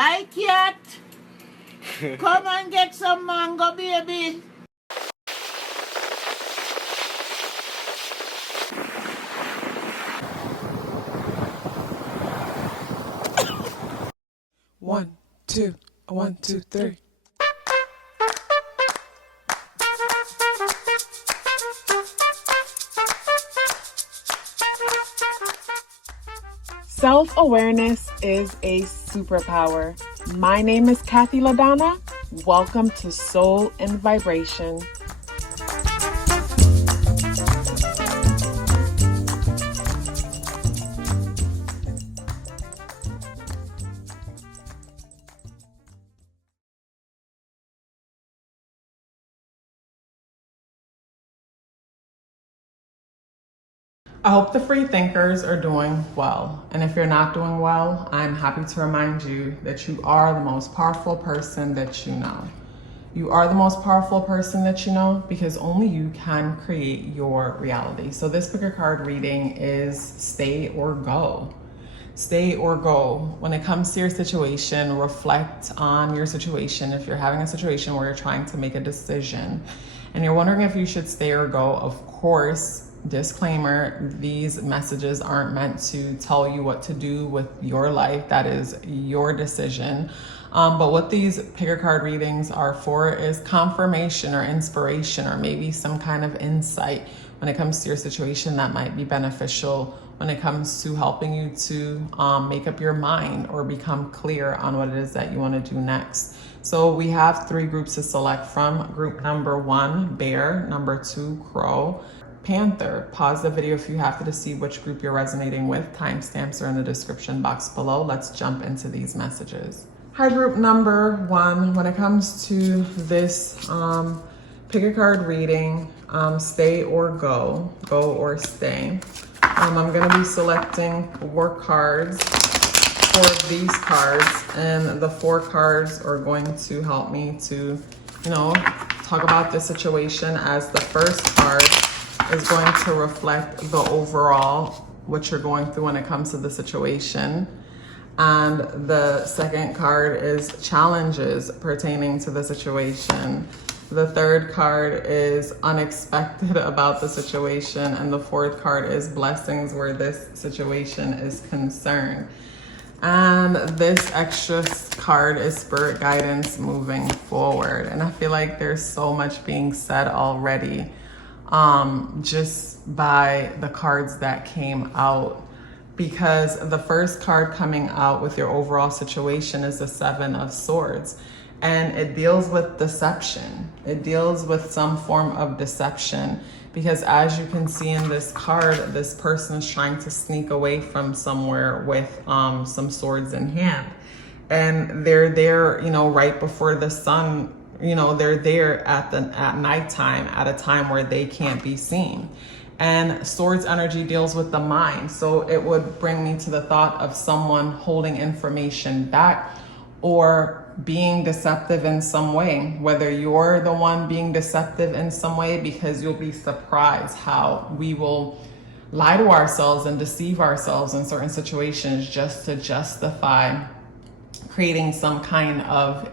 Hi, cat. Come and get some mango, baby. One, two, 1, 2, 3. Self-awareness is a superpower. My name is Kathy LaDonna. Welcome to Soul and Vibration. I hope the free thinkers are doing well. And if you're not doing well, I'm happy to remind you that you are the most powerful person that you know. You are the most powerful person that you know because only you can create your reality. So this picker card reading is stay or go. Stay or go. When it comes to your situation, reflect on your situation. If you're having a situation where you're trying to make a decision and you're wondering if you should stay or go, of course, disclaimer, these messages aren't meant to tell you what to do with your life. That is your decision. But what these picker card readings are for is confirmation or inspiration or maybe some kind of insight when it comes to your situation that might be beneficial when it comes to helping you to make up your mind or become clear on what it is that you want to do next. So we have 3 groups to select from. Group number 1, bear. Number 2, crow. Panther. Pause the video if you have to see which group you're resonating with. Timestamps are in the description box below. Let's jump into these messages. Hi, group number 1. When it comes to this pick a card reading, stay or go or stay. I'm going to be selecting 4 cards for these cards, and the 4 cards are going to help me to, talk about the situation, as the first card is going to reflect the overall, what you're going through when it comes to the situation. And the second card is challenges pertaining to the situation. The third card is unexpected about the situation. And the fourth card is blessings where this situation is concerned. And this extra card is spirit guidance moving forward. And I feel like there's so much being said already just by the cards that came out. Because the first card coming out with your overall situation is the 7 of Swords. And it deals with deception. It deals with some form of deception. Because as you can see in this card, this person is trying to sneak away from somewhere with some swords in hand. And they're there, right before the sun, they're there at nighttime, at a time where they can't be seen. And swords energy deals with the mind. So it would bring me to the thought of someone holding information back or being deceptive in some way, whether you're the one being deceptive in some way, because you'll be surprised how we will lie to ourselves and deceive ourselves in certain situations just to justify creating some kind of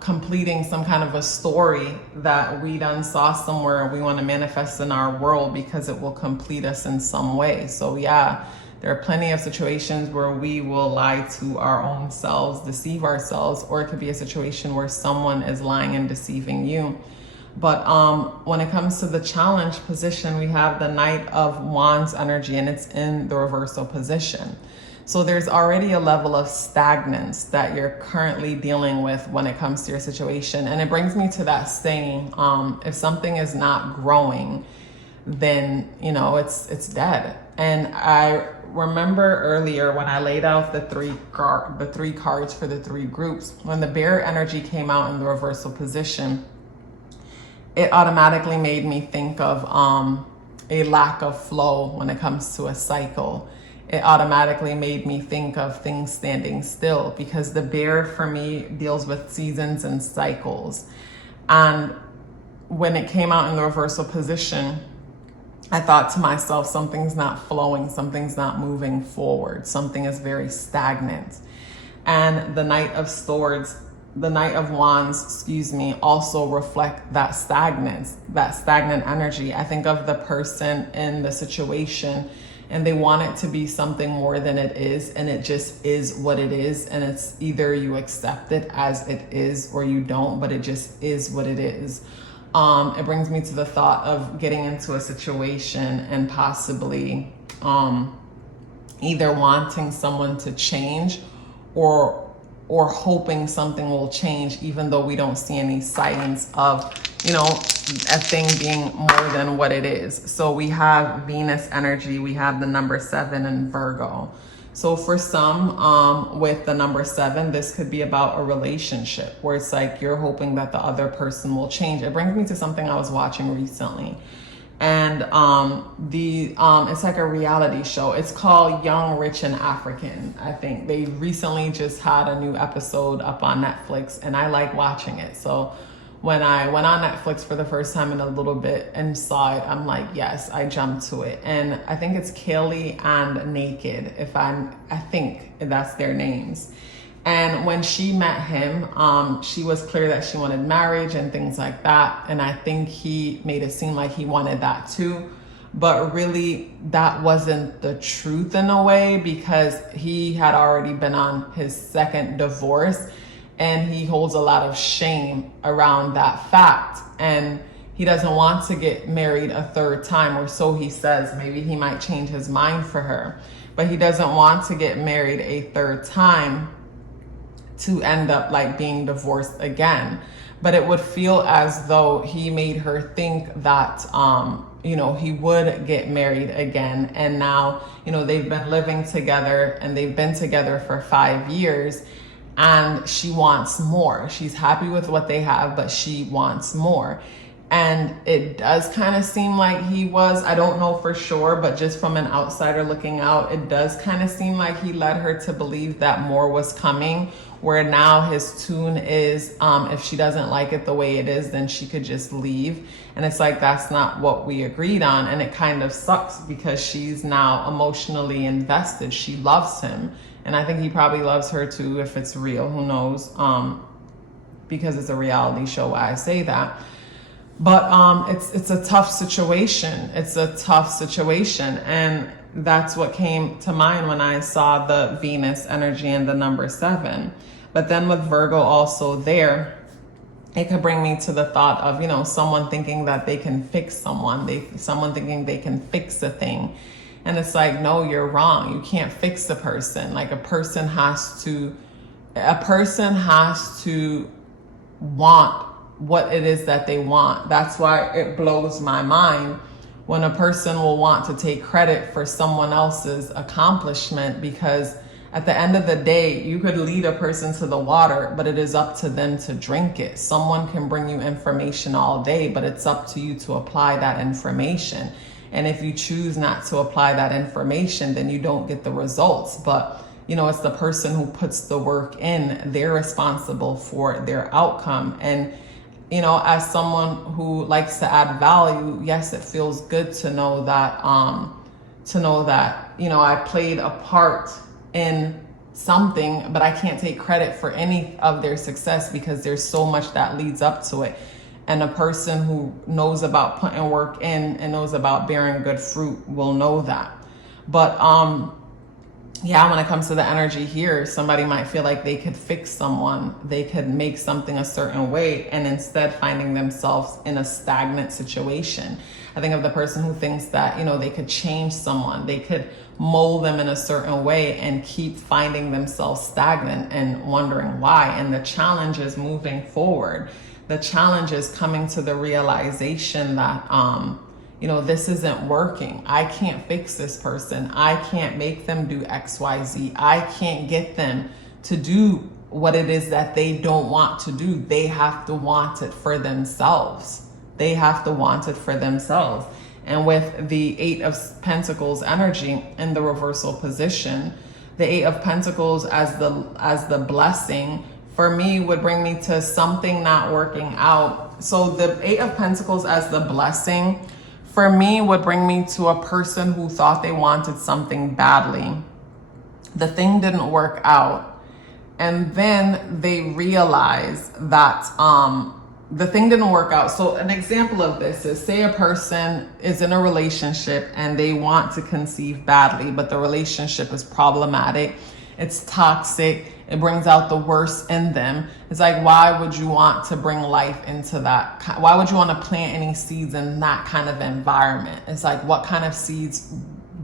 completing some kind of a story that we done saw somewhere and we want to manifest in our world because it will complete us in some way. So yeah, there are plenty of situations where we will lie to our own selves, deceive ourselves, or it could be a situation where someone is lying and deceiving you. But when it comes to the challenge position, we have the Knight of Wands energy, and it's in the reversal position. So there's already a level of stagnance that you're currently dealing with when it comes to your situation. And it brings me to that saying, if something is not growing, then, it's dead. And I remember earlier when I laid out the three cards for the 3 groups, when the bear energy came out in the reversal position, it automatically made me think of a lack of flow when it comes to a cycle. It automatically made me think of things standing still, because the bear for me deals with seasons and cycles. And when it came out in the reversal position, I thought to myself, something's not flowing, something's not moving forward, something is very stagnant. And the Knight of Swords, the Knight of Wands, also reflect that stagnant energy. I think of the person in the situation and they want it to be something more than it is, and it just is what it is, and it's either you accept it as it is or you don't, but it just is what it is. It brings me to the thought of getting into a situation and possibly either wanting someone to change or hoping something will change, even though we don't see any signs of, a thing being more than what it is. So we have Venus energy, we have the number 7 in Virgo. So for some, with the number 7, this could be about a relationship where it's like you're hoping that the other person will change. It brings me to something I was watching recently. And it's like a reality show. It's called Young, Rich, and African. I think they recently just had a new episode up on Netflix, and I like watching it. So when I went on Netflix for the first time in a little bit and saw it, I'm like, yes, I jumped to it. And I think it's Kaylee and Naked, I think that's their names. And when she met him, she was clear that she wanted marriage and things like that. And I think he made it seem like he wanted that too. But really, that wasn't the truth in a way, because he had already been on his second divorce and he holds a lot of shame around that fact. And he doesn't want to get married a third time, or so he says. Maybe he might change his mind for her, but he doesn't want to get married a third time to end up like being divorced again. But it would feel as though he made her think that, he would get married again. And now, they've been living together and they've been together for 5 years, and she wants more. She's happy with what they have, but she wants more. And it does kind of seem like he was, I don't know for sure, but just from an outsider looking out, it does kind of seem like he led her to believe that more was coming, where now his tune is, if she doesn't like it the way it is, then she could just leave. And it's like, that's not what we agreed on. And it kind of sucks because she's now emotionally invested. She loves him. And I think he probably loves her too, if it's real, who knows? Because it's a reality show why I say that. But it's a tough situation. It's a tough situation. And that's what came to mind when I saw the Venus energy and the number 7. But then with Virgo also there, it could bring me to the thought of, someone thinking that they can fix someone, someone thinking they can fix a thing. And it's like, no, you're wrong. You can't fix the person. Like a person has to want what it is that they want. That's why it blows my mind when a person will want to take credit for someone else's accomplishment, because at the end of the day, you could lead a person to the water, but it is up to them to drink it. Someone can bring you information all day, but it's up to you to apply that information. And if you choose not to apply that information, then you don't get the results. But it's the person who puts the work in. They're responsible for their outcome. And as someone who likes to add value, yes, it feels good to know that, I played a part in something, but I can't take credit for any of their success because there's so much that leads up to it. And a person who knows about putting work in and knows about bearing good fruit will know that. But, when it comes to the energy here, somebody might feel like they could fix someone, they could make something a certain way, and instead finding themselves in a stagnant situation. I think of the person who thinks that, they could change someone, they could mold them in a certain way, and keep finding themselves stagnant and wondering why. And the challenge is moving forward. The challenge is coming to the realization that, this isn't working. I can't fix this person. I can't make them do X, Y, Z. I can't get them to do what it is that they don't want to do. They have to want it for themselves. They have to want it for themselves. And with the 8 of Pentacles energy in the reversal position, the 8 of Pentacles as the blessing, for me, would bring me to something not working out. So the 8 of Pentacles as the blessing, for me, would bring me to a person who thought they wanted something badly. The thing didn't work out. And then they realize that the thing didn't work out. So an example of this is, say a person is in a relationship and they want to conceive badly, but the relationship is problematic. It's toxic. It brings out the worst in them. It's like, why would you want to bring life into that? Why would you want to plant any seeds in that kind of environment? It's like, what kind of seeds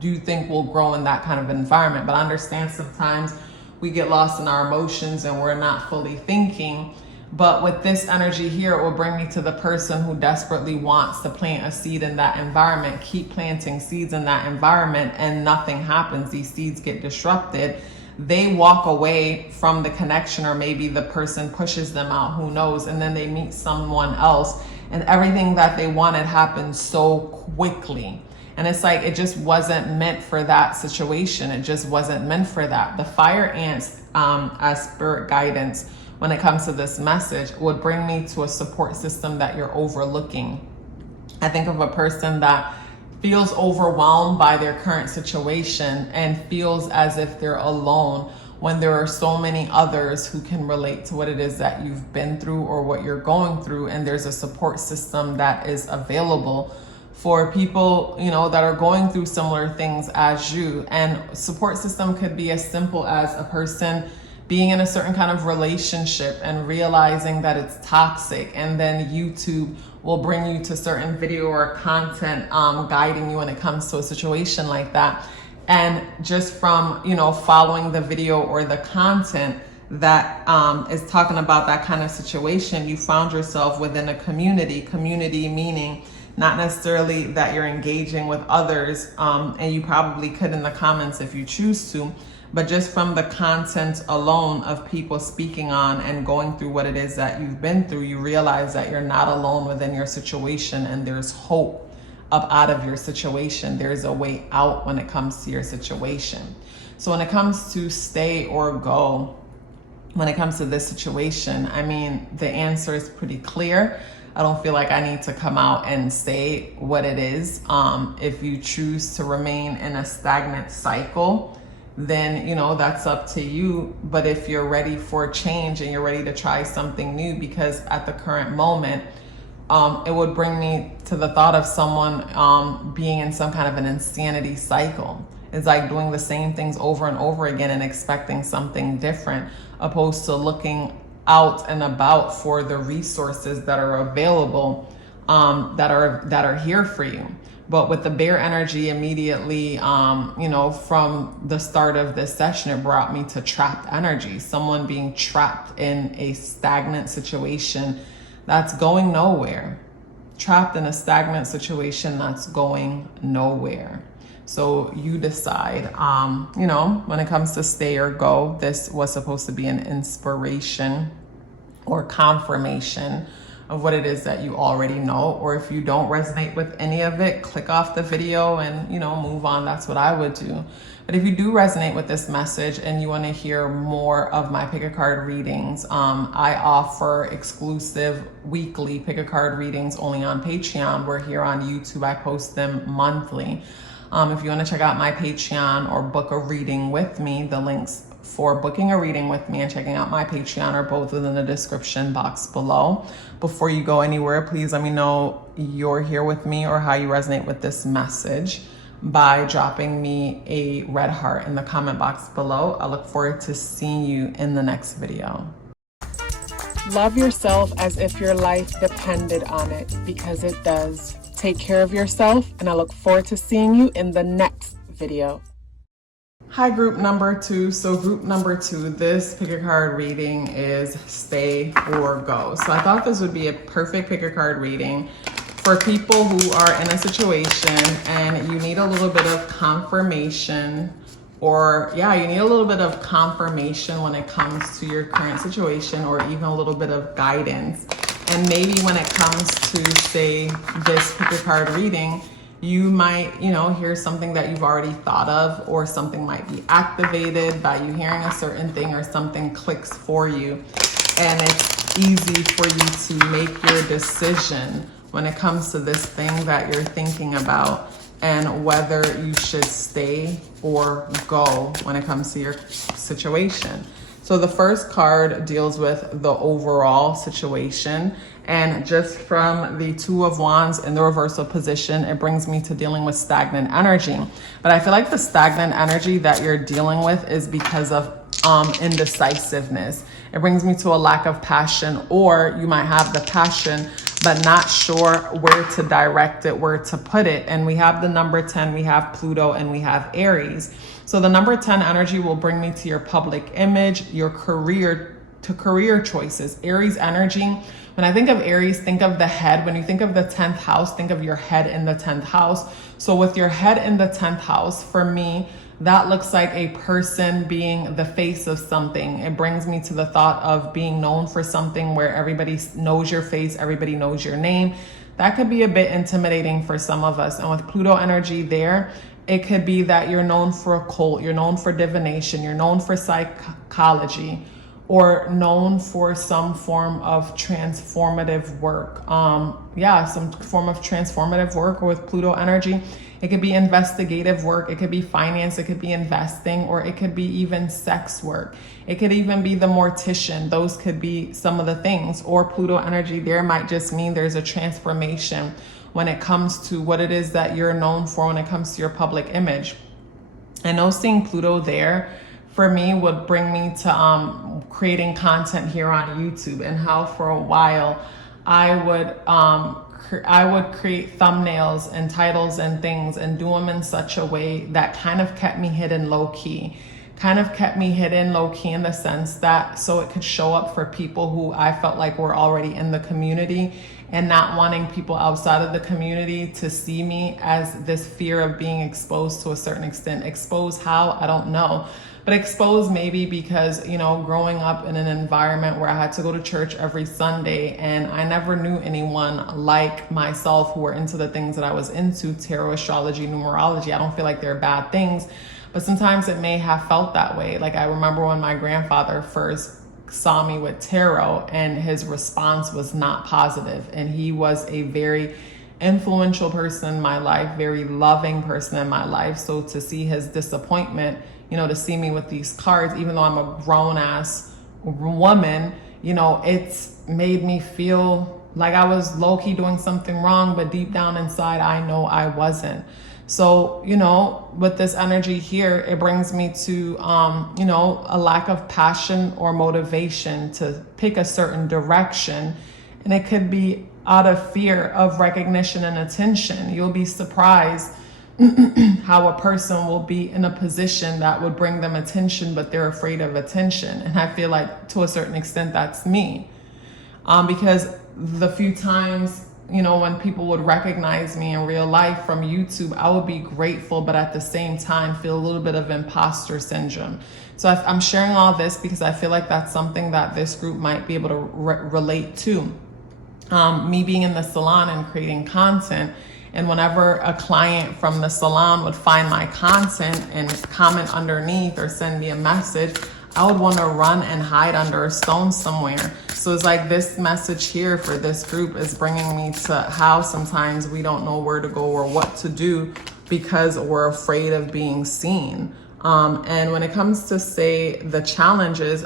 do you think will grow in that kind of environment? But I understand sometimes we get lost in our emotions and we're not fully thinking. But with this energy here, it will bring me to the person who desperately wants to plant a seed in that environment, keep planting seeds in that environment, and nothing happens. These seeds get disrupted. They walk away from the connection, or maybe the person pushes them out, who knows, and then they meet someone else, and everything that they wanted happens so quickly. And it's like, it just wasn't meant for that situation. It just wasn't meant for that. The fire ants, as spirit guidance, when it comes to this message, would bring me to a support system that you're overlooking. I think of a person that feels overwhelmed by their current situation and feels as if they're alone, when there are so many others who can relate to what it is that you've been through or what you're going through. And there's a support system that is available for people, you know, that are going through similar things as you. And support system could be as simple as a person being in a certain kind of relationship and realizing that it's toxic, and then YouTube will bring you to certain video or content guiding you when it comes to a situation like that. And just from, you know, following the video or the content that is talking about that kind of situation, you found yourself within a community meaning not necessarily that you're engaging with others, and you probably could in the comments if you choose to, but just from the content alone of people speaking on and going through what it is that you've been through, you realize that you're not alone within your situation, and there's hope up out of your situation. There's a way out when it comes to your situation. So when it comes to stay or go, when it comes to this situation, I mean, the answer is pretty clear. I don't feel like I need to come out and say what it is. If you choose to remain in a stagnant cycle, then, you know, that's up to you. But if you're ready for change and you're ready to try something new, because at the current moment, it would bring me to the thought of someone being in some kind of an insanity cycle. It's like doing the same things over and over again and expecting something different, opposed to looking out and about for the resources that are available, that are here for you. But with the bear energy immediately, you know, from the start of this session, it brought me to trapped energy. Someone being trapped in a stagnant situation that's going nowhere. Trapped in a stagnant situation that's going nowhere. So you decide, you know, when it comes to stay or go, this was supposed to be an inspiration or confirmation of what it is that you already know. Or if you don't resonate with any of it, click off the video and, you know, move on. That's what I would do. But if you do resonate with this message and you want to hear more of my pick a card readings, I offer exclusive weekly pick a card readings only on Patreon. We're here on YouTube. I post them monthly. If you want to check out my Patreon or book a reading with me, the links for booking a reading with me and checking out my Patreon are both within the description box below. Before you go anywhere, please let me know you're here with me or how you resonate with this message by dropping me a red heart in the comment box below. I look forward to seeing you in the next video. Love yourself as if your life depended on it, because it does. Take care of yourself, and I look forward to seeing you in the next video. Hi, group number 2. So group number 2, this pick a card reading is stay or go. So I thought this would be a perfect pick a card reading for people who are in a situation and you need a little bit of confirmation, or you need a little bit of confirmation when it comes to your current situation, or even a little bit of guidance. And maybe when it comes to, say, this pick a card reading, you might, you know, hear something that you've already thought of, or something might be activated by you hearing a certain thing, or something clicks for you. And it's easy for you to make your decision when it comes to this thing that you're thinking about, and whether you should stay or go when it comes to your situation. So the first card deals with the overall situation. And just from the Two of Wands in the reversal position, it brings me to dealing with stagnant energy. But I feel like the stagnant energy that you're dealing with is because of indecisiveness. It brings me to a lack of passion, or you might have the passion but not sure where to direct it, where to put it. And we have the number 10, we have Pluto, and we have Aries. So the number 10 energy will bring me to your public image, your career, to career choices. Aries energy, when I think of Aries, think of the head. When you think of the 10th house, think of your head in the 10th house. So with your head in the 10th house, for me, that looks like a person being the face of something. It brings me to the thought of being known for something where everybody knows your face, everybody knows your name. That could be a bit intimidating for some of us. And with Pluto energy there, it could be that you're known for occult, you're known for divination, you're known for psychology, or known for some form of transformative work. Some form of transformative work. Or with Pluto energy, it could be investigative work, it could be finance, it could be investing, or it could be even sex work. It could even be the mortician. Those could be some of the things. Or Pluto energy there might just mean there's a transformation when it comes to what it is that you're known for, when it comes to your public image. I know seeing Pluto there for me would bring me to creating content here on YouTube, and how for a while I would create thumbnails and titles and things and do them in such a way that kind of kept me hidden low key in the sense that so it could show up for people who I felt like were already in the community, and not wanting people outside of the community to see me as this fear of being exposed to a certain extent. Exposed how? I don't know. But exposed maybe because, growing up in an environment where I had to go to church every Sunday, and I never knew anyone like myself who were into the things that I was into, tarot, astrology, numerology. I don't feel like they're bad things, but sometimes it may have felt that way. Like I remember when my grandfather first saw me with tarot, and his response was not positive. And he was a very influential person in my life, very loving person in my life. So to see his disappointment, to see me with these cards, even though I'm a grown ass woman, it's made me feel like I was low-key doing something wrong, but deep down inside, I know I wasn't. So, with this energy here, it brings me to, a lack of passion or motivation to pick a certain direction. And it could be out of fear of recognition and attention. You'll be surprised how a person will be in a position that would bring them attention, but they're afraid of attention. And I feel like to a certain extent that's me, because the few times, when people would recognize me in real life from YouTube, I would be grateful, but at the same time feel a little bit of imposter syndrome. So I'm sharing all this because I feel like that's something that this group might be able to relate to. Me being in the salon and creating content, and whenever a client from the salon would find my content and comment underneath or send me a message, I would want to run and hide under a stone somewhere. So it's like this message here for this group is bringing me to how sometimes we don't know where to go or what to do because we're afraid of being seen. And when it comes to, say, the challenges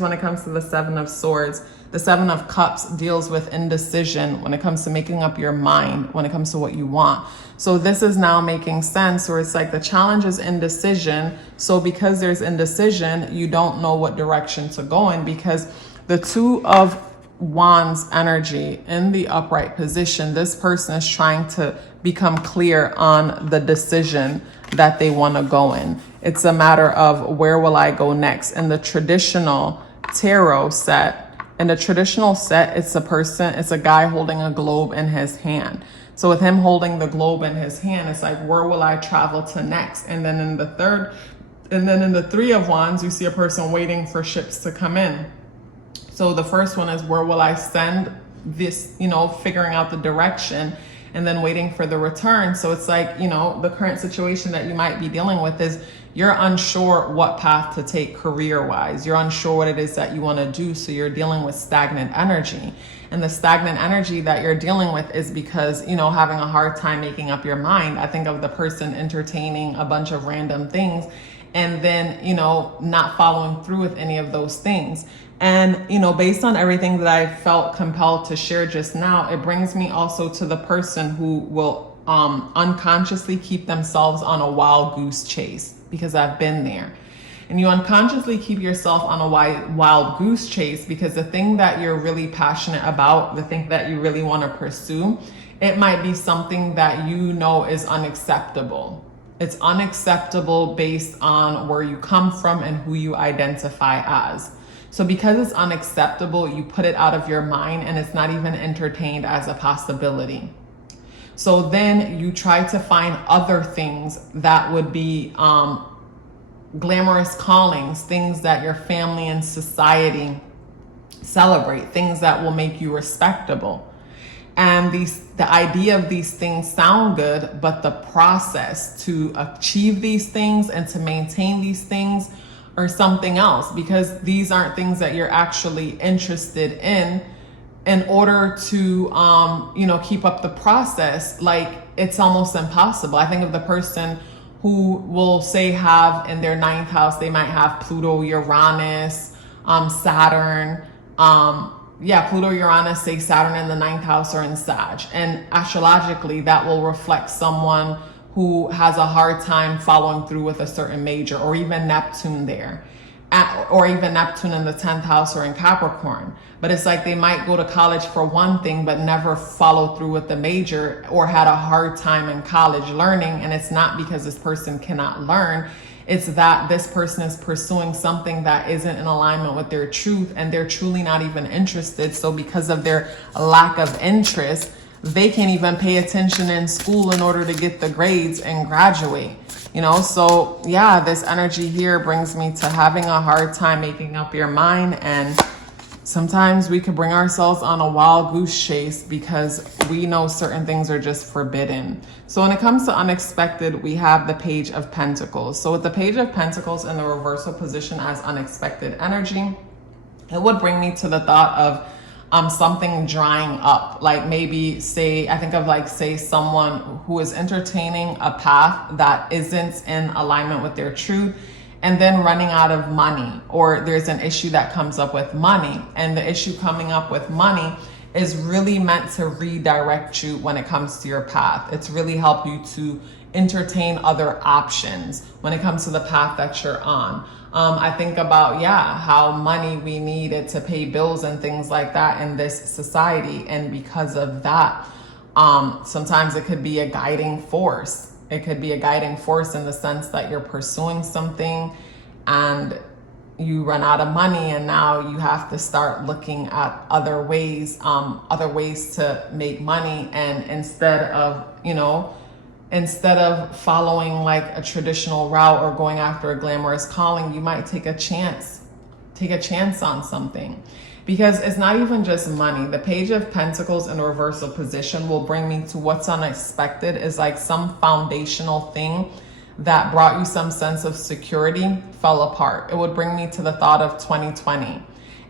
when it comes to the Seven of Swords, the Seven of Cups deals with indecision when it comes to making up your mind, when it comes to what you want. So this is now making sense, where it's like the challenge is indecision. So because there's indecision, you don't know what direction to go in, because the Two of Wands energy in the upright position, this person is trying to become clear on the decision that they want to go in. It's a matter of where will I go next. In the traditional tarot set, it's a guy holding a globe in his hand. So with him holding the globe in his hand, it's like, where will I travel to next? And then in the Three of Wands, you see a person waiting for ships to come in. So the first one is, where will I send this, figuring out the direction, and then waiting for the return. So it's like, the current situation that you might be dealing with is you're unsure what path to take career-wise. You're unsure what it is that you want to do. So you're dealing with stagnant energy. And the stagnant energy that you're dealing with is because, having a hard time making up your mind. I think of the person entertaining a bunch of random things and then, you know, not following through with any of those things. And, you know, based on everything that I felt compelled to share just now, it brings me also to the person who will unconsciously keep themselves on a wild goose chase, because I've been there. And you unconsciously keep yourself on a wild goose chase because the thing that you're really passionate about, the thing that you really want to pursue, it might be something that you know is unacceptable. It's unacceptable based on where you come from and who you identify as. So because it's unacceptable, you put it out of your mind and it's not even entertained as a possibility. So then you try to find other things that would be glamorous callings, things that your family and society celebrate, things that will make you respectable. And the idea of these things sound good, but the process to achieve these things and to maintain these things are something else, because these aren't things that you're actually interested in order to, you know, keep up the process. Like, it's almost impossible. I think of the person who will say have in their 9th house, they might have Pluto, Uranus, Saturn, Pluto, Uranus, say Saturn in the 9th house or in Sag. And astrologically, that will reflect someone who has a hard time following through with a certain major, or even Neptune there, or even Neptune in the 10th house or in Capricorn. But it's like they might go to college for one thing, but never follow through with the major, or had a hard time in college learning. And it's not because this person cannot learn. It's that this person is pursuing something that isn't in alignment with their truth, and they're truly not even interested. So because of their lack of interest, they can't even pay attention in school in order to get the grades and graduate. You know, so yeah, this energy here brings me to having a hard time making up your mind. And sometimes we could bring ourselves on a wild goose chase because we know certain things are just forbidden. So when it comes to unexpected, we have the Page of Pentacles. So with the Page of Pentacles in the reversal position as unexpected energy, it would bring me to the thought of something drying up. Like maybe I think of someone who is entertaining a path that isn't in alignment with their truth, and then running out of money, or there's an issue that comes up with money, and the issue coming up with money is really meant to redirect you when it comes to your path. It's really help you to entertain other options when it comes to the path that you're on. I think about, how money we needed to pay bills and things like that in this society. And because of that, sometimes it could be a guiding force. It could be a guiding force in the sense that you're pursuing something and you run out of money, and now you have to start looking at other ways to make money. And instead of following like a traditional route or going after a glamorous calling, you might take a chance on something, because it's not even just money. The Page of Pentacles in a reversal position will bring me to what's unexpected is like some foundational thing that brought you some sense of security fell apart. It would bring me to the thought of 2020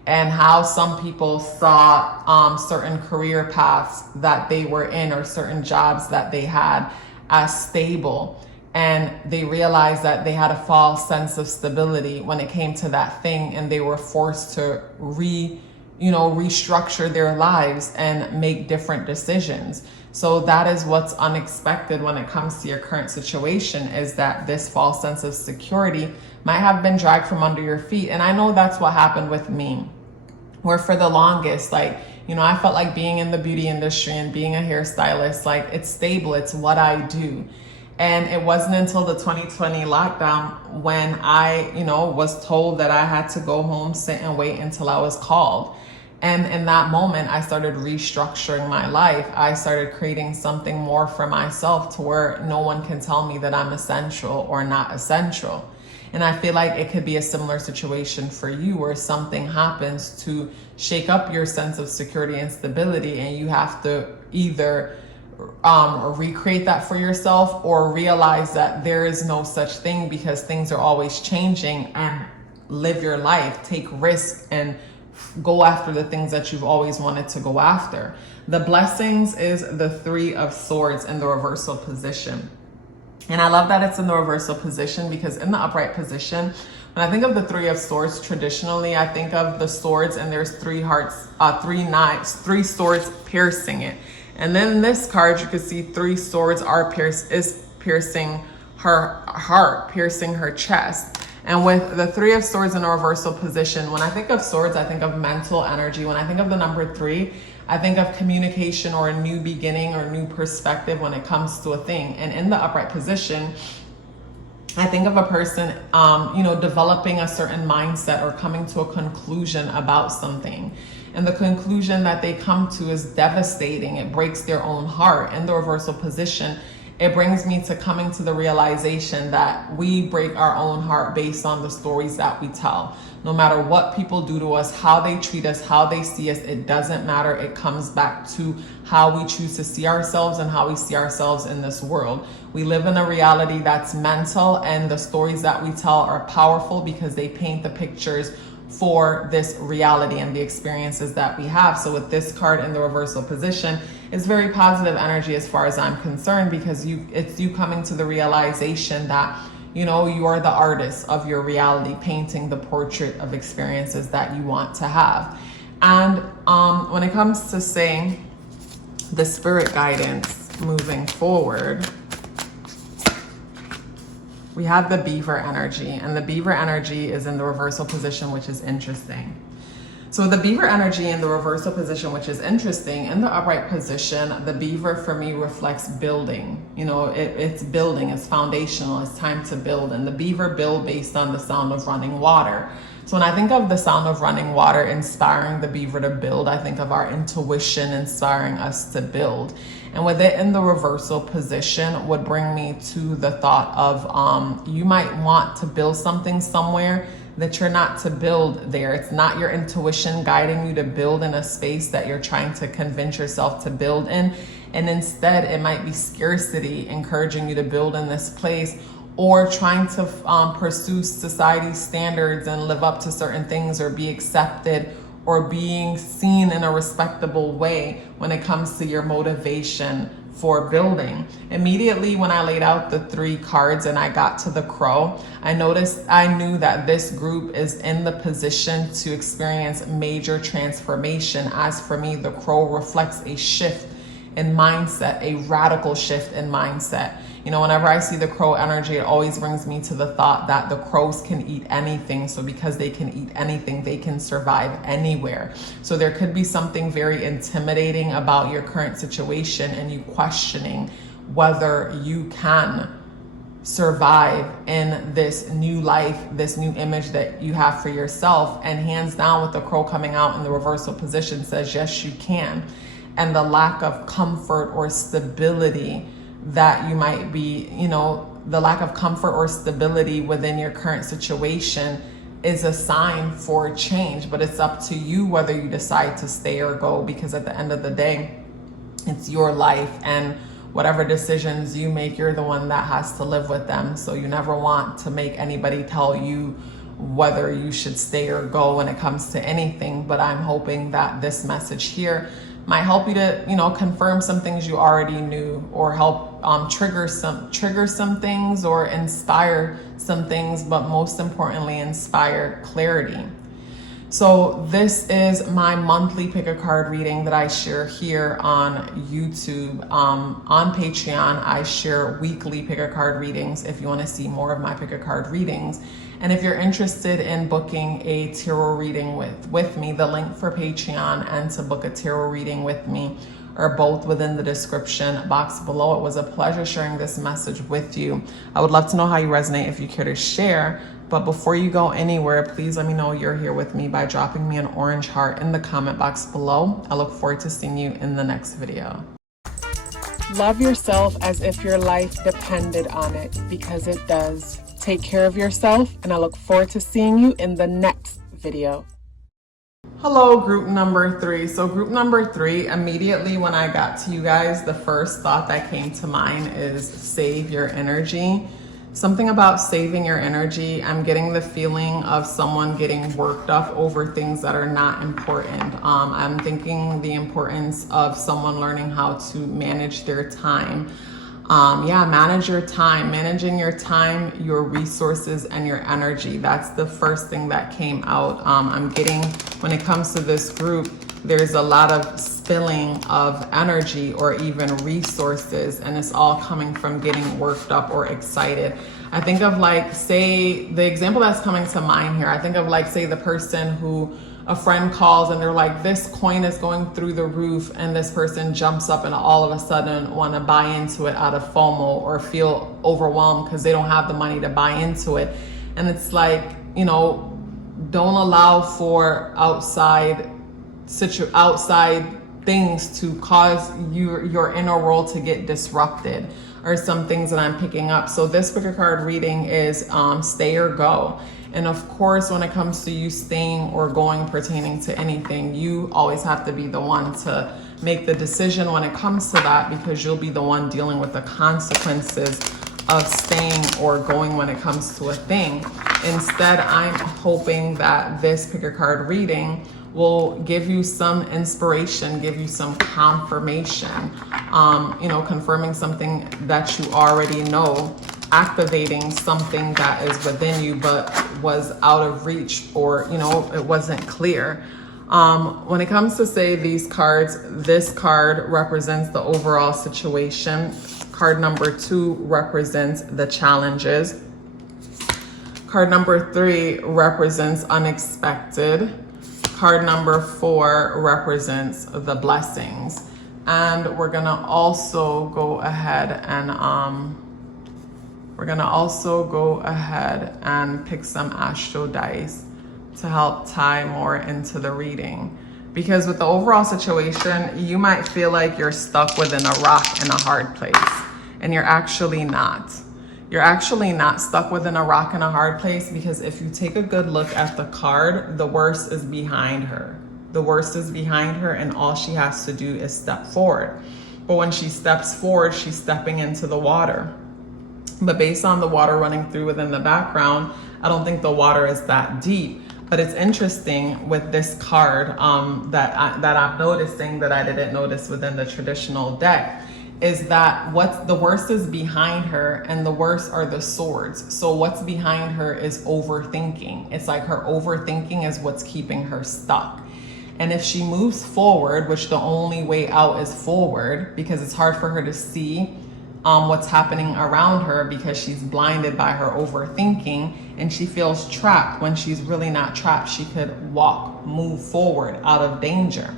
and how some people saw certain career paths that they were in, or certain jobs that they had, as stable, and they realized that they had a false sense of stability when it came to that thing, and they were forced to restructure their lives and make different decisions. So that is what's unexpected when it comes to your current situation, is that this false sense of security might have been dragged from under your feet. And I know that's what happened with me, where for the longest, I felt like being in the beauty industry and being a hairstylist, like it's stable, it's what I do. And it wasn't until the 2020 lockdown when I, was told that I had to go home, sit and wait until I was called. And in that moment, I started restructuring my life. I started creating something more for myself to where no one can tell me that I'm essential or not essential. And I feel like it could be a similar situation for you, where something happens to shake up your sense of security and stability, and you have to either recreate that for yourself, or realize that there is no such thing because things are always changing, and live your life, take risks, and go after the things that you've always wanted to go after. The blessings is the 3 of Swords in the reversal position. And I love that it's in the reversal position, because in the upright position, when I think of the Three of Swords, traditionally, I think of the swords and there's three hearts, three knives, three swords piercing it. And then this card, you can see three swords is piercing her heart, piercing her chest. And with the Three of Swords in a reversal position, when I think of swords, I think of mental energy. When I think of the number 3, I think of communication or a new beginning or new perspective when it comes to a thing. And in the upright position, I think of a person, developing a certain mindset or coming to a conclusion about something. And the conclusion that they come to is devastating. It breaks their own heart. In the reversal position, it brings me to coming to the realization that we break our own heart based on the stories that we tell. No matter what people do to us, how they treat us, how they see us, it doesn't matter. It comes back to how we choose to see ourselves and how we see ourselves in this world. We live in a reality that's mental, and the stories that we tell are powerful because they paint the pictures for this reality and the experiences that we have. So with this card in the reversal position, it's very positive energy as far as I'm concerned, because it's you coming to the realization that you are the artist of your reality, painting the portrait of experiences that you want to have. And when it comes to saying the spirit guidance moving forward, we have the beaver energy, and the beaver energy is in the reversal position, which is interesting. So the beaver energy in the reversal position, which is interesting, in the upright position, the beaver for me reflects building. It's building, it's foundational, it's time to build. And the beaver build based on the sound of running water. So when I think of the sound of running water inspiring the beaver to build, I think of our intuition inspiring us to build. And with it in the reversal position would bring me to the thought of you might want to build something somewhere that you're not to build there. It's not your intuition guiding you to build in a space that you're trying to convince yourself to build in. And instead, it might be scarcity encouraging you to build in this place, or trying to pursue society's standards and live up to certain things or be accepted or being seen in a respectable way when it comes to your motivation for building. Immediately when I laid out the 3 cards and I got to the crow, I knew that this group is in the position to experience major transformation. As for me, the crow reflects a shift in mindset, a radical shift in mindset. Whenever I see the crow energy, it always brings me to the thought that the crows can eat anything. So because they can eat anything, they can survive anywhere. So there could be something very intimidating about your current situation and you questioning whether you can survive in this new life, this new image that you have for yourself. And hands down, with the crow coming out in the reversal position, says yes, you can. And the lack of comfort or stability that you might be, the lack of comfort or stability within your current situation is a sign for change. But it's up to you whether you decide to stay or go, because at the end of the day, it's your life, and whatever decisions you make, you're the one that has to live with them. So you never want to make anybody tell you whether you should stay or go when it comes to anything. But I'm hoping that this message here might help you to, confirm some things you already knew, or help trigger some things, or inspire some things, but most importantly, inspire clarity. So this is my monthly pick a card reading that I share here on YouTube. On Patreon, I share weekly pick a card readings if you want to see more of my pick a card readings. And if you're interested in booking a tarot reading with me, the link for Patreon and to book a tarot reading with me are both within the description box below. It was a pleasure sharing this message with you. I would love to know how you resonate if you care to share. But before you go anywhere, please let me know you're here with me by dropping me an orange heart in the comment box below. I look forward to seeing you in the next video. Love yourself as if your life depended on it, because it does. Take care of yourself, and I look forward to seeing you in the next video. Hello, group number 3. So group number 3, immediately when I got to you guys, the first thought that came to mind is save your energy. Something about saving your energy. I'm getting the feeling of someone getting worked up over things that are not important. I'm thinking the importance of someone learning how to manage their time. Manage your time. Managing your time, your resources, and your energy. That's the first thing that came out. I'm getting, when it comes to this group, there's a lot of spilling of energy or even resources, and it's all coming from getting worked up or excited. I think of like, say, the example that's coming to mind here, I think of like, say, the person who a friend calls and they're like, this coin is going through the roof, and this person jumps up and all of a sudden want to buy into it out of FOMO or feel overwhelmed because they don't have the money to buy into it. And it's like, you know, don't allow for outside things to cause your inner world to get disrupted, or some things that I'm picking up. So this pick a card reading is stay or go. And of course, when it comes to you staying or going pertaining to anything, you always have to be the one to make the decision when it comes to that, because you'll be the one dealing with the consequences of staying or going when it comes to a thing. Instead, I'm hoping that this pick a card reading will give you some inspiration, give you some confirmation, confirming something that you already know, activating something that is within you but was out of reach, or it wasn't clear. When it comes to, say, these cards, this card represents the overall situation. Card number 2 represents the challenges. Card number 3 represents unexpected. Card number 4 represents the blessings. And we're gonna also go ahead and pick some astro dice to help tie more into the reading. Because with the overall situation, you might feel like you're stuck within a rock in a hard place, and you're actually not. You're actually not stuck within a rock in a hard place, because if you take a good look at the card, the worst is behind her. The worst is behind her, and all she has to do is step forward. But when she steps forward, she's stepping into the water. But based on the water running through within the background, I don't think the water is that deep. But it's interesting with this card that I'm noticing that I didn't notice within the traditional deck, is that what's the worst is behind her, and the worst are the swords. So what's behind her is overthinking. It's like her overthinking is what's keeping her stuck. And if she moves forward, which the only way out is forward, because it's hard for her to see what's happening around her, because she's blinded by her overthinking, and she feels trapped when she's really not trapped. She could move forward out of danger.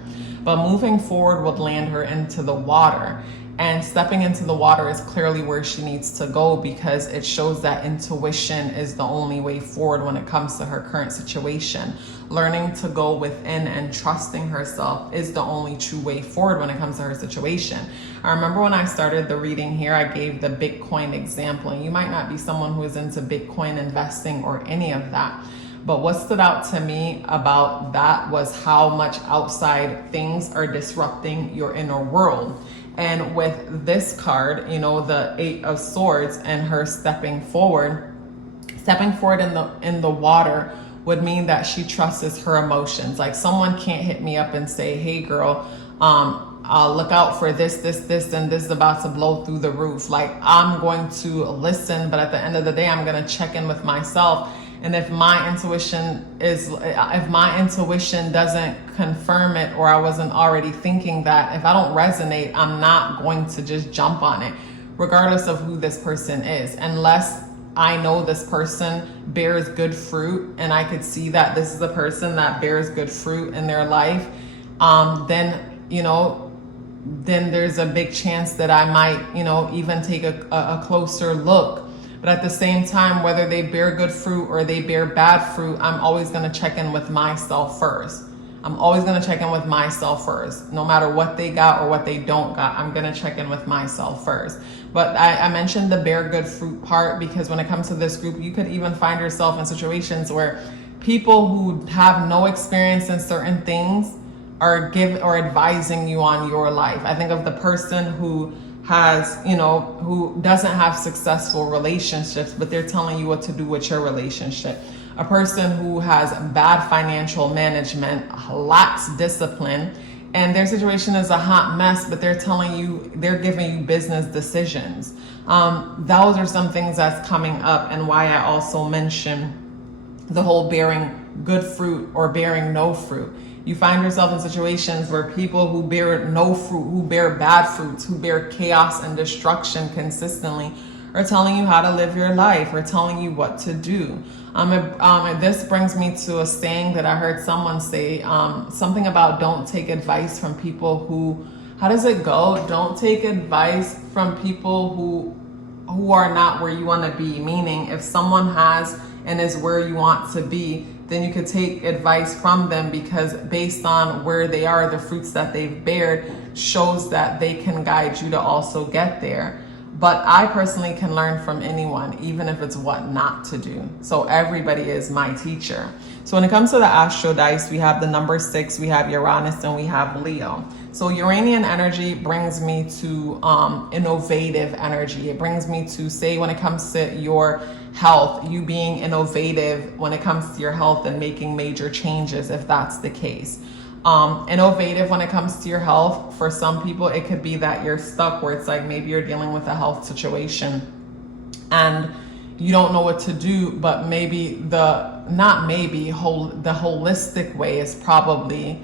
But moving forward would land her into the water. And stepping into the water is clearly where she needs to go, because it shows that intuition is the only way forward when it comes to her current situation. Learning to go within and trusting herself is the only true way forward when it comes to her situation. I remember when I started the reading here, I gave the Bitcoin example, and you might not be someone who is into Bitcoin investing or any of that. But what stood out to me about that was how much outside things are disrupting your inner world. And with this card, the 8 of Swords, and her stepping forward in the water would mean that she trusts her emotions. Like, someone can't hit me up and say, hey girl, look out for this, and this is about to blow through the roof. Like, I'm going to listen, but at the end of the day, I'm going to check in with myself. And if my intuition doesn't confirm it, or I wasn't already thinking that, if I don't resonate, I'm not going to just jump on it, regardless of who this person is, unless I know this person bears good fruit, and I could see that this is a person that bears good fruit in their life. Then there's a big chance that I might, even take a closer look. But at the same time, whether they bear good fruit or they bear bad fruit, I'm always going to check in with myself first. No matter what they got or what they don't got, I'm going to check in with myself first. But I mentioned the bear good fruit part, because when it comes to this group, you could even find yourself in situations where people who have no experience in certain things are advising you on your life. I think of the person who doesn't have successful relationships, but they're telling you what to do with your relationship. A person who has bad financial management, lacks discipline, and their situation is a hot mess, but they're telling you, they're giving you business decisions. Those are some things that's coming up, and why I also mention the whole bearing good fruit or bearing no fruit. You find yourself in situations where people who bear no fruit, who bear bad fruits, who bear chaos and destruction consistently, are telling you how to live your life, or telling you what to do. This brings me to a saying that I heard someone say, something about don't take advice from people who, how does it go? Don't take advice from people who are not where you want to be. Meaning, if someone has and is where you want to be, then you could take advice from them, because based on where they are, the fruits that they've bared shows that they can guide you to also get there. But I personally can learn from anyone, even if it's what not to do. So everybody is my teacher. So when it comes to the astro dice, we have the number 6, we have Uranus, and we have Leo. So Uranian energy brings me to innovative energy. It brings me to, say, when it comes to your health, you being innovative when it comes to your health and making major changes, if that's the case. Innovative when it comes to your health. For some people, it could be that you're stuck, where it's like maybe you're dealing with a health situation and you don't know what to do, but maybe the holistic way is probably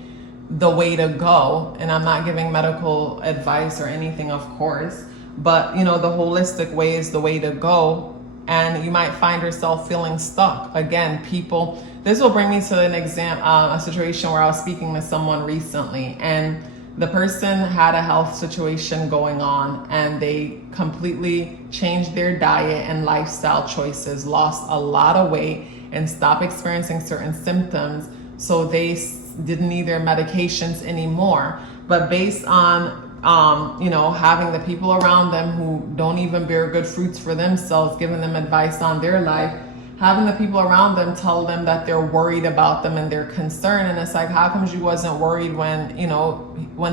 the way to go. And I'm not giving medical advice or anything, of course, but the holistic way is the way to go. And you might find yourself feeling stuck. Again, people, this will bring me to a situation where I was speaking to someone recently, and the person had a health situation going on, and they completely changed their diet and lifestyle choices, lost a lot of weight, and stopped experiencing certain symptoms. So they didn't need their medications anymore. But based on having the people around them who don't even bear good fruits for themselves, giving them advice on their life, having the people around them tell them that they're worried about them and they're concerned. And it's like, how comes you wasn't worried when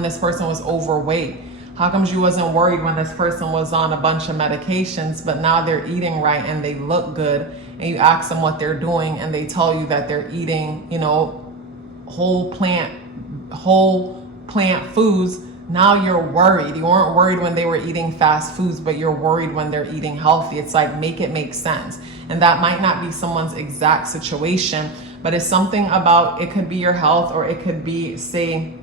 this person was overweight? How comes you wasn't worried when this person was on a bunch of medications, but now they're eating right and they look good? And you ask them what they're doing, and they tell you that they're eating, whole plant foods. Now you're worried. You weren't worried when they were eating fast foods, but you're worried when they're eating healthy. It's like, make it make sense. And that might not be someone's exact situation, but it's something about, it could be your health, or it could be, say,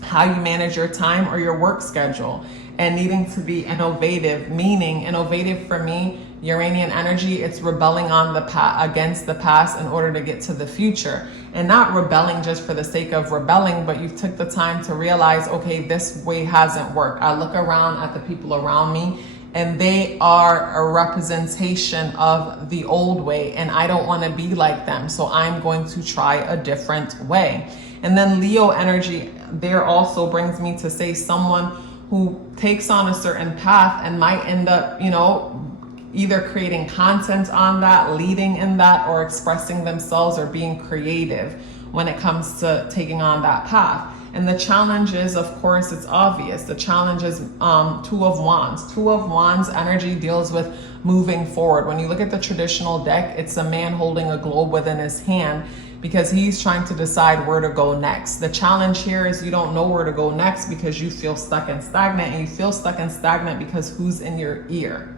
how you manage your time or your work schedule, and needing to be innovative. Meaning, innovative for me, Uranian energy, it's rebelling on against the past in order to get to the future. And not rebelling just for the sake of rebelling, but you took the time to realize, okay, this way hasn't worked. I look around at the people around me, and they are a representation of the old way, and I don't want to be like them. So I'm going to try a different way. And then Leo energy there also brings me to, say, someone who takes on a certain path and might end up, either creating content on that, leading in that, or expressing themselves or being creative when it comes to taking on that path. And the challenge is, of course, it's obvious. The challenge is 2 of Wands. 2 of Wands energy deals with moving forward. When you look at the traditional deck, it's a man holding a globe within his hand, because he's trying to decide where to go next. The challenge here is you don't know where to go next because you feel stuck and stagnant. And you feel stuck and stagnant because who's in your ear?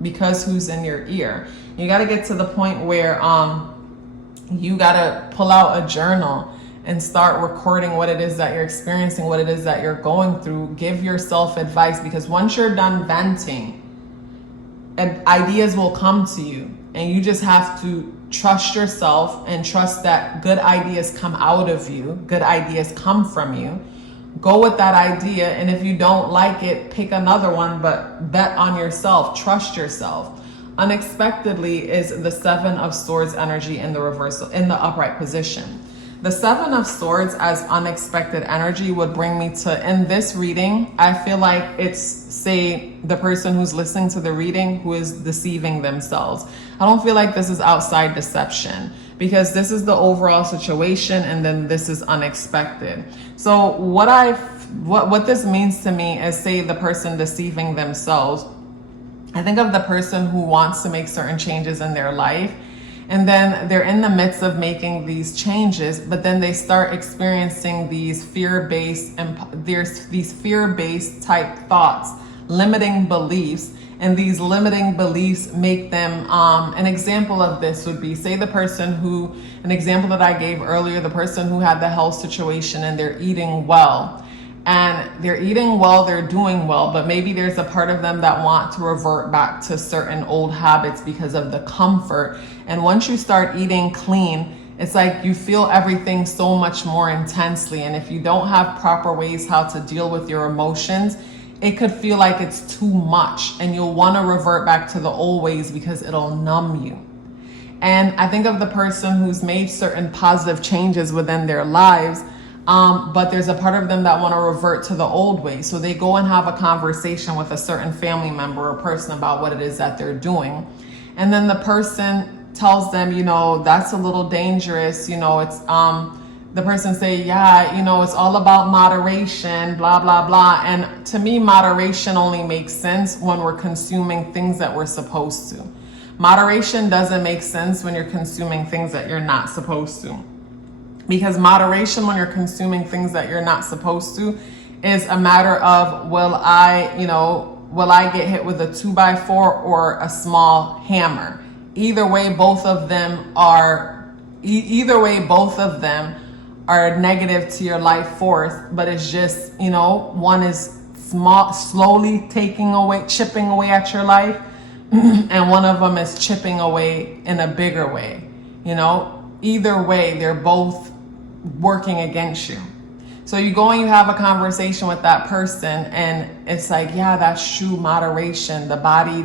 You got to get to the point where you got to pull out a journal and start recording what it is that you're experiencing, what it is that you're going through. Give yourself advice, because once you're done venting, ideas will come to you, and you just have to trust yourself and trust that good ideas come out of you, good ideas come from you. Go with that idea, and if you don't like it, pick another one, but bet on yourself, trust yourself. Unexpectedly is the 7 of Swords energy in the reversal, in the upright position. The 7 of Swords as unexpected energy would bring me to, in this reading, I feel like it's, say, the person who's listening to the reading who is deceiving themselves. I don't feel like this is outside deception, because this is the overall situation, and then this is unexpected. So what this means to me is, say, the person deceiving themselves. I think of the person who wants to make certain changes in their life, And then they're in the midst of making these changes, but then they start experiencing these fear-based and there's these fear-based type thoughts, limiting beliefs. And these limiting beliefs make them, an example of this would be, say an example that I gave earlier, the person who had the health situation and they're eating well. And they're eating well, they're doing well, but maybe there's a part of them that want to revert back to certain old habits because of the comfort. And once you start eating clean, it's like you feel everything so much more intensely. And if you don't have proper ways how to deal with your emotions, it could feel like it's too much and you'll want to revert back to the old ways because it'll numb you. And I think of the person who's made certain positive changes within their lives, but there's a part of them that want to revert to the old ways. So they go and have a conversation with a certain family member or person about what it is that they're doing. And then the person tells them, that's a little dangerous. It's, the person say, it's all about moderation, blah, blah, blah. And to me, moderation only makes sense when we're consuming things that we're supposed to. Moderation doesn't make sense when you're consuming things that you're not supposed to. Because moderation when you're consuming things that you're not supposed to is a matter of, will I get hit with a 2x4 or a small hammer? Either way, both of them are negative to your life force, but it's just, one is slowly chipping away at your life, and one of them is chipping away in a bigger way. Either way, they're both working against you. So you go and you have a conversation with that person and it's like, yeah, that's true, moderation, the body,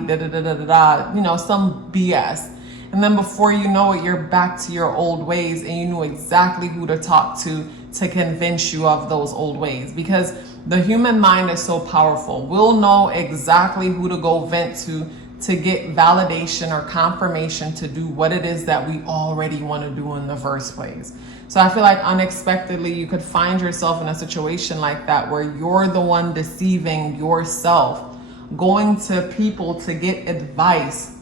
some BS. And then before you know it, you're back to your old ways and you knew exactly who to talk to convince you of those old ways. Because the human mind is so powerful. We'll know exactly who to go vent to get validation or confirmation to do what it is that we already want to do in the first place. So I feel like unexpectedly you could find yourself in a situation like that where you're the one deceiving yourself, going to people to get advice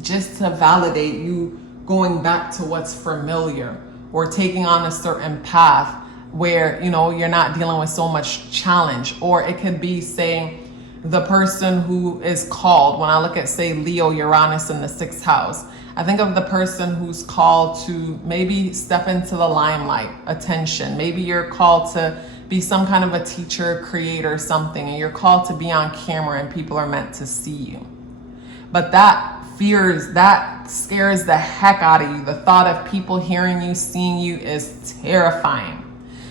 just to validate you going back to what's familiar or taking on a certain path where, you're not dealing with so much challenge. Or it could be saying, the person who is called, when I look at, say, Leo, Uranus in the 6th house, I think of the person who's called to maybe step into the limelight, attention. Maybe you're called to be some kind of a teacher, creator, something, and you're called to be on camera and people are meant to see you. But that scares the heck out of you. The thought of people hearing you, seeing you is terrifying.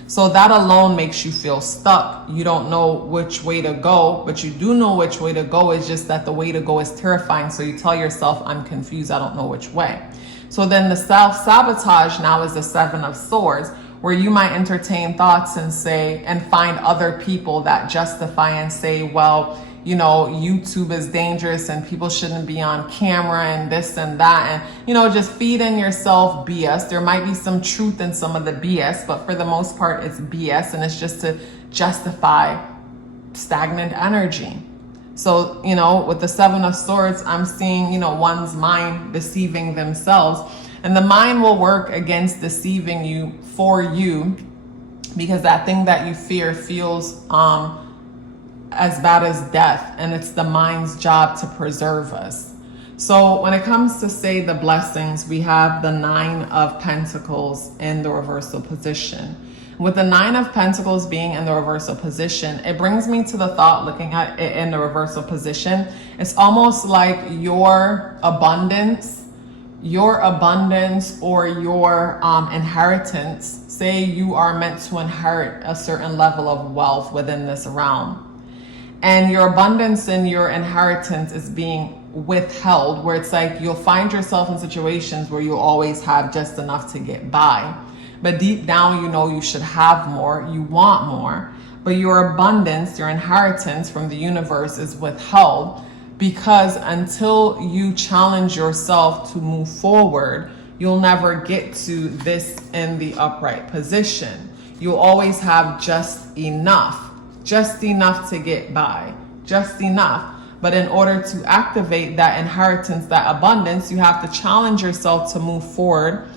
So that alone makes you feel stuck. You don't know which way to go, but you do know which way to go. It's just that the way to go is terrifying. So you tell yourself, I'm confused, I don't know which way. So then the self-sabotage now is the 7 of Swords, where you might entertain thoughts and find other people that justify and say, well, YouTube is dangerous and people shouldn't be on camera and this and that. And, just feed in yourself BS. There might be some truth in some of the BS, but for the most part, it's BS. And it's just to justify stagnant energy. So, with the 7 of Swords, I'm seeing, one's mind deceiving themselves. And the mind will work against deceiving you for you because that thing that you fear feels, as bad as death, and it's the mind's job to preserve us. So when it comes to, say, the blessings, we have the 9 of Pentacles in the reversal position. With the 9 of Pentacles being in the reversal position, it brings me to the thought, looking at it in the reversal position, it's almost like your abundance or your inheritance. Say you are meant to inherit a certain level of wealth within this realm. And your abundance and your inheritance is being withheld, where it's like you'll find yourself in situations where you'll always have just enough to get by. But deep down, you should have more, you want more. But your abundance, your inheritance from the universe is withheld because until you challenge yourself to move forward, you'll never get to this in the upright position. You'll always have just enough to get by, just enough. But in order to activate that inheritance, that abundance, you have to challenge yourself to move forward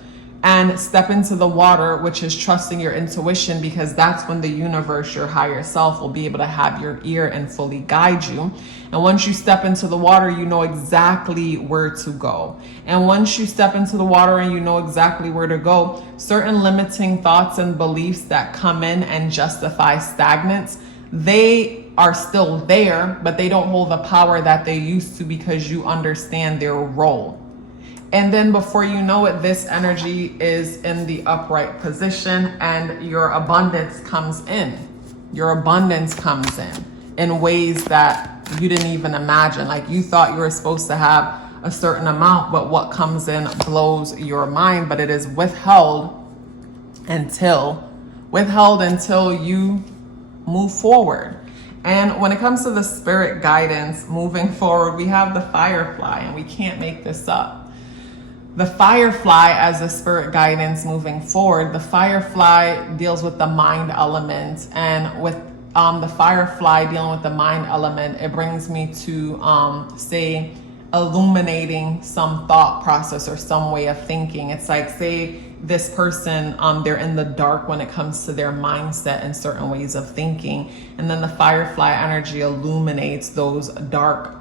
and step into the water, which is trusting your intuition, because that's when the universe, your higher self, will be able to have your ear and fully guide you. And once you step into the water, you know exactly where to go. And once you step into the water and you know exactly where to go, certain limiting thoughts and beliefs that come in and justify stagnance, they are still there, but they don't hold the power that they used to, because you understand their role. And then before you know it, this energy is in the upright position and your abundance comes in. Your abundance comes in ways that you didn't even imagine. Like, you thought you were supposed to have a certain amount, but what comes in blows your mind, but it is withheld until you move forward. And when it comes to the spirit guidance moving forward, we have the firefly, and we can't make this up. The firefly as a spirit guidance moving forward, the firefly deals with the mind element, and with the firefly dealing with the mind element, it brings me to say illuminating some thought process or some way of thinking. It's like, say this person, they're in the dark when it comes to their mindset and certain ways of thinking, and then the firefly energy illuminates those dark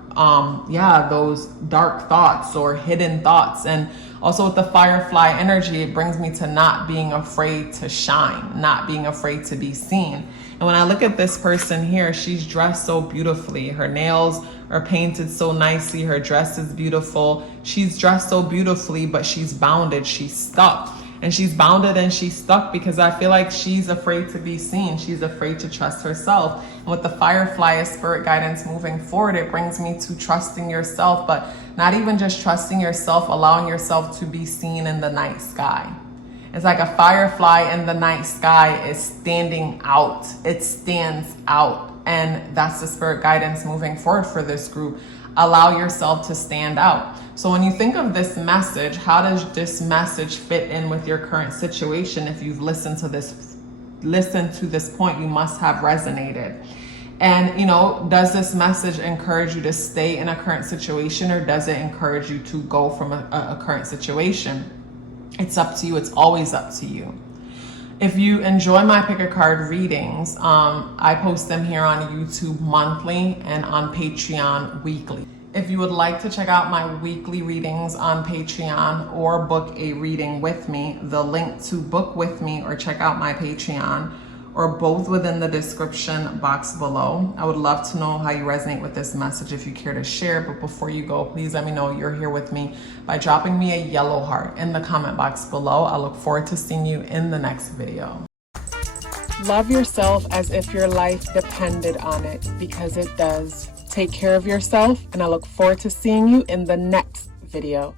those dark thoughts or hidden thoughts. And also with the firefly energy, it brings me to not being afraid to shine, not being afraid to be seen. And when I look at this person here, she's dressed so beautifully. Her nails are painted so nicely. Her dress is beautiful. She's dressed so beautifully, but she's bounded. She's stuck. And she's bounded and she's stuck because I feel like she's afraid to be seen. She's afraid to trust herself. And with the firefly as spirit guidance moving forward, it brings me to trusting yourself, but not even just trusting yourself, allowing yourself to be seen in the night sky. It's like a firefly in the night sky is standing out. It stands out. And that's the spirit guidance moving forward for this group. Allow yourself to stand out. So when you think of this message, how does this message fit in with your current situation? If you've listened to this point, you must have resonated. And, does this message encourage you to stay in a current situation, or does it encourage you to go from a current situation? It's up to you. It's always up to you. If you enjoy my pick a card readings, I post them here on YouTube monthly and on Patreon weekly. If you would like to check out my weekly readings on Patreon or book a reading with me, the link to book with me or check out my Patreon or both within the description box below. I would love to know how you resonate with this message if you care to share. But before you go, please let me know you're here with me by dropping me a yellow heart in the comment box below. I look forward to seeing you in the next video. Love yourself as if your life depended on it, because it does. Take care of yourself, and I look forward to seeing you in the next video.